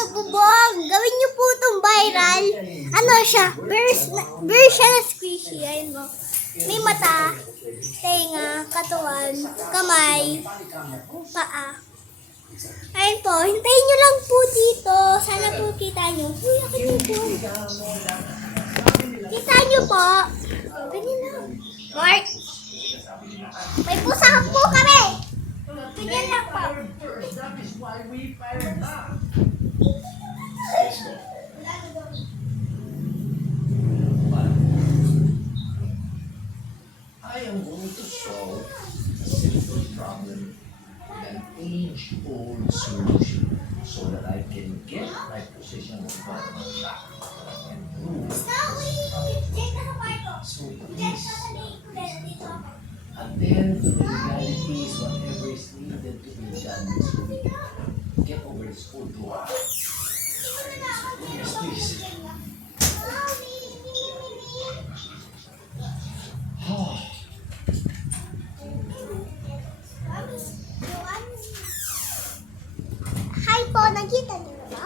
to bubong. Gawin niyo po itong viral. Ano siya? Bear siya na squishy. Ayun mo. May mata, tenga, katawan, kamay, paa. Ayun po. Hintayin niyo lang po dito. Sana po kita niyo. Uy, akit niyo po. Kita niyo po. Ganyan lang. Mark. May pusa po kami. Ganyan lang po. I am going to solve a simple problem with an age-old solution so that I can get my position of government back and prove so please attend to the realities, whatever is needed to be done this week. Get over this old door. Yes, please. Oh. Hi po, nakita niyo na ba?